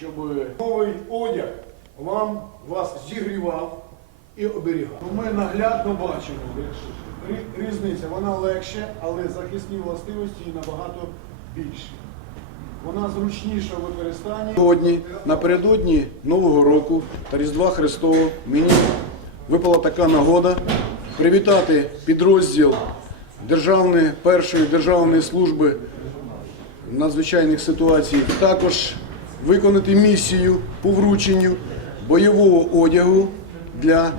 щоб новий одяг вам вас зігрівав і оберігав. Ми наглядно бачимо рі- різниця. Вона легше, але захисні властивості її набагато більші. Вона зручніша в використанні. Сьогодні, напередодні Нового року та Різдва Христового, мені випала така нагода привітати підрозділ Державної першої державної служби надзвичайних ситуацій, також виконати місію по врученню бойового одягу для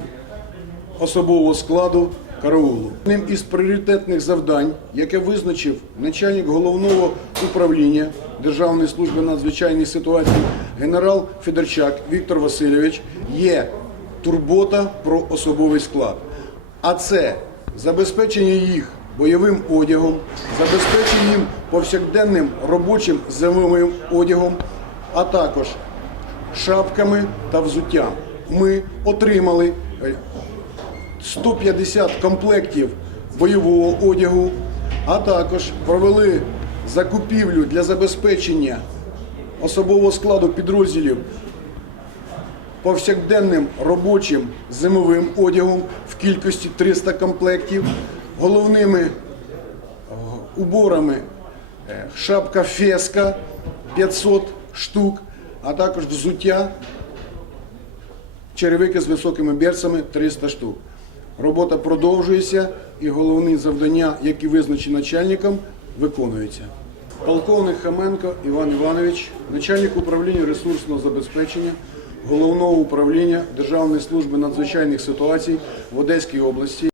особового складу караулу. Одним із пріоритетних завдань, яке визначив начальник головного управління Державної служби надзвичайних ситуацій генерал Федорчак Віктор Васильович, є турбота про особовий склад. А це забезпечення їх бойовим одягом, забезпечення їм повсякденним робочим зимовим одягом, а також шапками та взуттям. Ми отримали е, 150 комплектів бойового одягу, а також провели закупівлю для забезпечення особового складу підрозділів повсякденним робочим зимовим одягом в кількості 300 комплектів, головними е, уборами е, шапка феска 500 штук, а також взуття черевики з високими берцями 300 штук. Робота продовжується і головні завдання, які визначені начальником, виконуються. Полковник Хаменко Іван Іванович, начальник управління ресурсного забезпечення Головного управління Державної служби надзвичайних ситуацій в Одеській області.